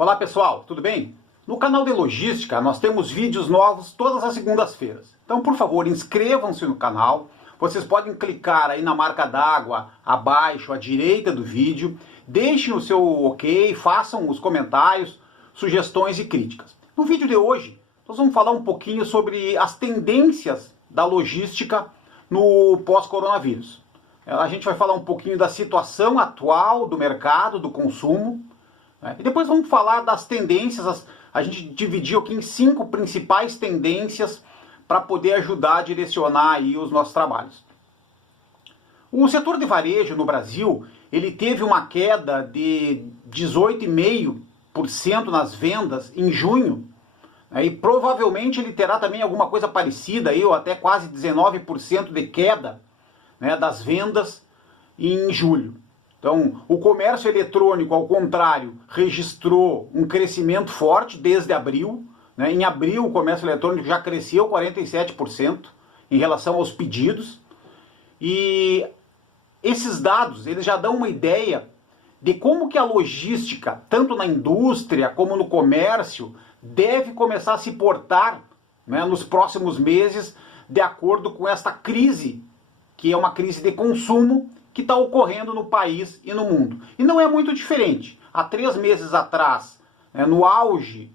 Olá pessoal, tudo bem? No canal de logística nós temos vídeos novos todas as segundas-feiras. Então por favor inscrevam-se no canal. Vocês podem clicar aí na marca d'água abaixo à direita do vídeo. Deixem o seu ok, façam os comentários, sugestões e críticas. No vídeo de hoje nós vamos falar um pouquinho sobre as tendências da logística no pós-coronavírus. A gente vai falar um pouquinho da situação atual do mercado, do consumo, né? E depois vamos falar das tendências. A gente dividiu aqui em 5 principais tendências para poder ajudar a direcionar aí os nossos trabalhos. O setor de varejo no Brasil, ele teve uma queda de 18,5% nas vendas em junho, né? E provavelmente ele terá também alguma coisa parecida aí, ou até quase 19% de queda, né, das vendas em julho. Então, o comércio eletrônico, ao contrário, registrou um crescimento forte desde abril, né? Em abril, o comércio eletrônico já cresceu 47% em relação aos pedidos. E esses dados, eles já dão uma ideia de como que a logística, tanto na indústria como no comércio, deve começar a se portar, né, nos próximos meses, de acordo com esta crise, que é uma crise de consumo que está ocorrendo no país e no mundo. E não é muito diferente. Há 3 meses atrás, né, no auge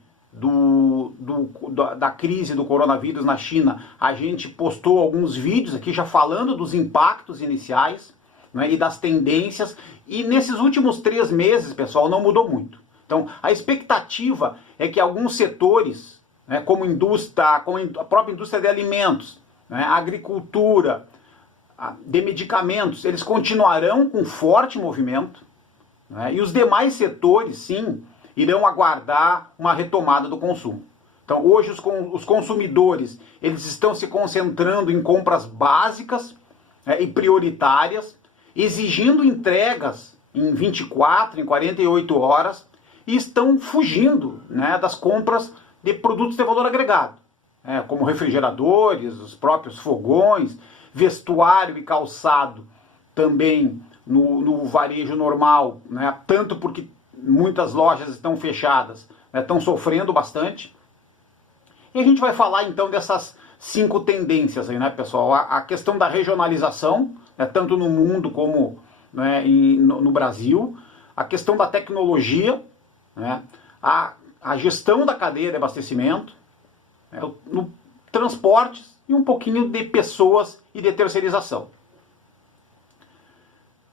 da crise do coronavírus na China, a gente postou alguns vídeos aqui já falando dos impactos iniciais, né, e das tendências, e nesses últimos 3 meses, pessoal, não mudou muito. Então, a expectativa é que alguns setores, né, como a própria indústria de alimentos, né, a agricultura, de medicamentos, eles continuarão com forte movimento, né? E os demais setores, sim, irão aguardar uma retomada do consumo. Então, hoje os consumidores, eles estão se concentrando em compras básicas, né, e prioritárias, exigindo entregas em 24, em 48 horas, e estão fugindo, né, das compras de produtos de valor agregado, né, como refrigeradores, os próprios fogões, vestuário e calçado também no varejo normal, né? Tanto porque muitas lojas estão fechadas, né? Estão sofrendo bastante. E a gente vai falar então dessas 5 tendências aí, né, pessoal? A questão da regionalização, né, tanto no mundo como, né, no Brasil, a questão da tecnologia, né, a gestão da cadeia de abastecimento, né, no transportes e um pouquinho de pessoas e de terceirização.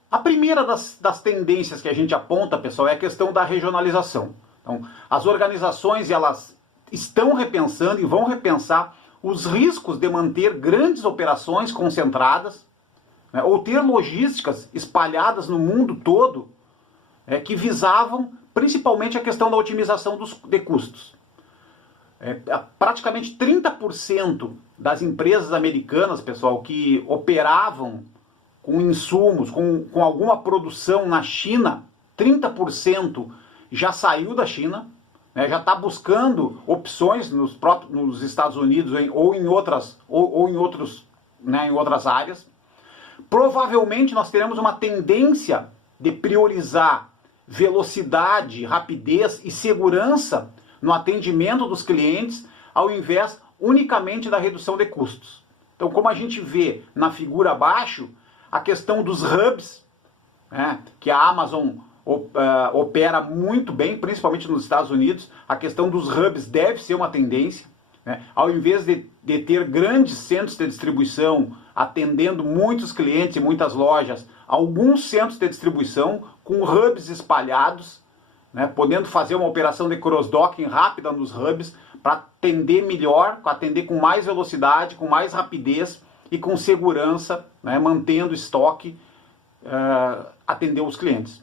A primeira das tendências que a gente aponta, pessoal, é a questão da regionalização. Então, as organizações, elas estão repensando e vão repensar os riscos de manter grandes operações concentradas, né, ou ter logísticas espalhadas no mundo todo, que visavam principalmente a questão da otimização de custos. Praticamente 30% das empresas americanas, pessoal, que operavam com insumos, com alguma produção na China, 30% já saiu da China, né, já está buscando opções nos Estados Unidos ou em outras áreas. Provavelmente nós teremos uma tendência de priorizar velocidade, rapidez e segurança no atendimento dos clientes, ao invés unicamente da redução de custos. Então, como a gente vê na figura abaixo, a questão dos hubs, né, que a Amazon opera muito bem, principalmente nos Estados Unidos, a questão dos hubs deve ser uma tendência, né, ao invés de ter grandes centros de distribuição atendendo muitos clientes e muitas lojas, alguns centros de distribuição com hubs espalhados, né, podendo fazer uma operação de cross-docking rápida nos hubs para atender melhor, atender com mais velocidade, com mais rapidez e com segurança, né, mantendo estoque, atender os clientes.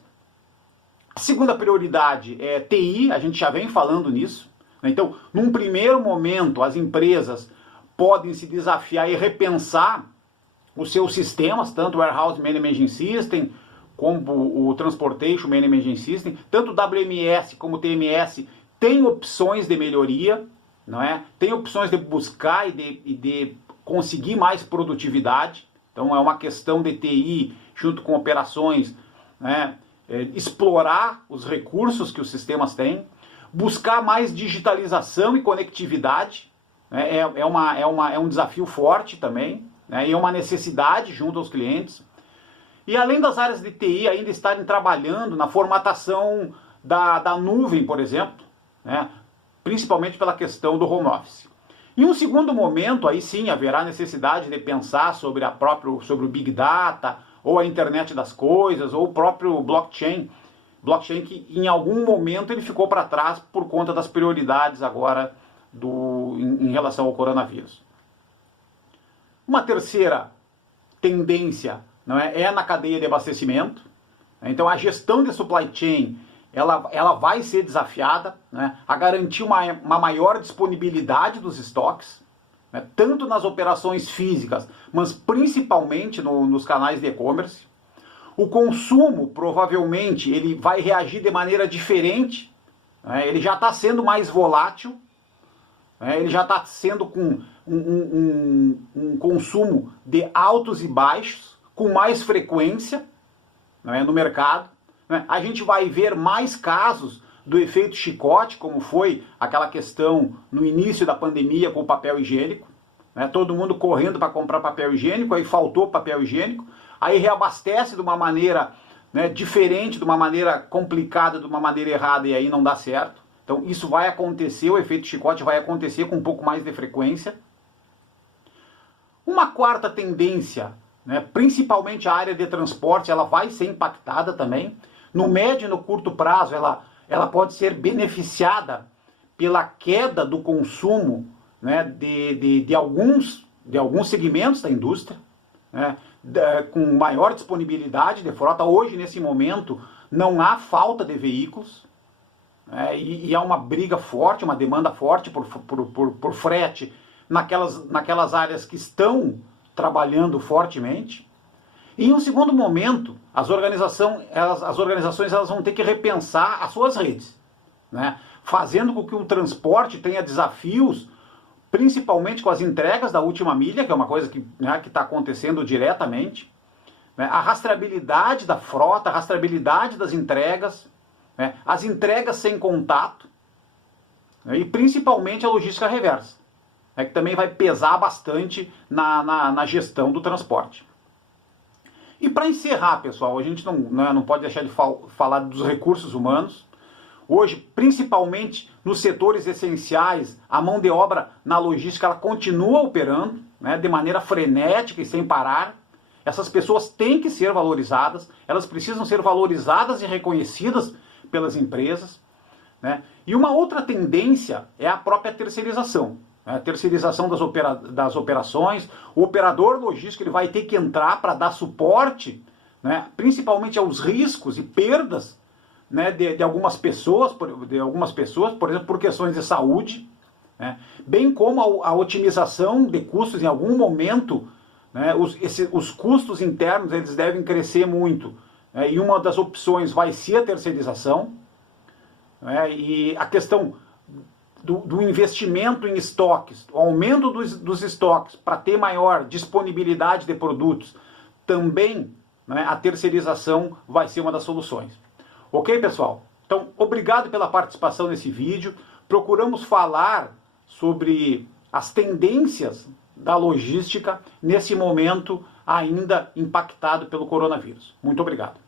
A segunda prioridade é TI, a gente já vem falando nisso, né? Então, num primeiro momento, as empresas podem se desafiar e repensar os seus sistemas, tanto o Warehouse Management System, como o Transportation Management System, tanto o WMS como o TMS tem opções de melhoria, não é? Tem opções de buscar e de conseguir mais produtividade. Então é uma questão de TI junto com operações, né, explorar os recursos que os sistemas têm. buscar mais digitalização e conectividade, né? É um desafio forte também, né? E é uma necessidade junto aos clientes. E além das áreas de TI ainda estarem trabalhando na formatação da nuvem, por exemplo, né? Principalmente pela questão do home office. Em um segundo momento, aí sim haverá necessidade de pensar sobre o Big Data, ou a internet das coisas, ou o próprio blockchain. Blockchain que em algum momento ele ficou para trás por conta das prioridades agora em relação ao coronavírus. Uma terceira tendência, não é na cadeia de abastecimento. Então a gestão de supply chain ela vai ser desafiada, né, a garantir uma maior disponibilidade dos estoques, né, tanto nas operações físicas, mas principalmente nos canais de e-commerce. O consumo, provavelmente, ele vai reagir de maneira diferente, né, ele já está sendo mais volátil, né, ele já está sendo com um consumo de altos e baixos, com mais frequência, né, no mercado. A gente vai ver mais casos do efeito chicote, como foi aquela questão no início da pandemia com o papel higiênico. Né? Todo mundo correndo para comprar papel higiênico, aí faltou papel higiênico, aí reabastece de uma maneira, né, diferente, de uma maneira complicada, de uma maneira errada, e aí não dá certo. Então isso vai acontecer, o efeito chicote vai acontecer com um pouco mais de frequência. Uma quarta tendência, né, principalmente a área de transporte, ela vai ser impactada também. No médio e no curto prazo, ela pode ser beneficiada pela queda do consumo, né, de alguns segmentos da indústria, né, com maior disponibilidade de frota. Hoje, nesse momento, não há falta de veículos, né, e há uma briga forte, uma demanda forte por frete naquelas áreas que estão trabalhando fortemente. E em um segundo momento, as organizações elas vão ter que repensar as suas redes, né? Fazendo com que o transporte tenha desafios, principalmente com as entregas da última milha, que é uma coisa que está acontecendo diretamente, né? A rastreabilidade da frota, a rastreabilidade das entregas, né? As entregas sem contato, né? E principalmente a logística reversa, né? Que também vai pesar bastante na gestão do transporte. E para encerrar, pessoal, a gente não pode deixar de falar dos recursos humanos. Hoje, principalmente nos setores essenciais, a mão de obra na logística ela continua operando, né, de maneira frenética e sem parar. Essas pessoas têm que ser valorizadas, elas precisam ser valorizadas e reconhecidas pelas empresas, né? E uma outra tendência é a própria terceirização. A terceirização das operações. O operador logístico ele vai ter que entrar para dar suporte, né, principalmente aos riscos e perdas, né, de algumas pessoas, por exemplo, por questões de saúde, né, bem como a otimização de custos. Em algum momento, né, os custos internos eles devem crescer muito, né, e uma das opções vai ser a terceirização, né, e a questão do investimento em estoques, o aumento dos estoques para ter maior disponibilidade de produtos, também, né, a terceirização vai ser uma das soluções. Ok, pessoal? Então, obrigado pela participação nesse vídeo. Procuramos falar sobre as tendências da logística nesse momento ainda impactado pelo coronavírus. Muito obrigado.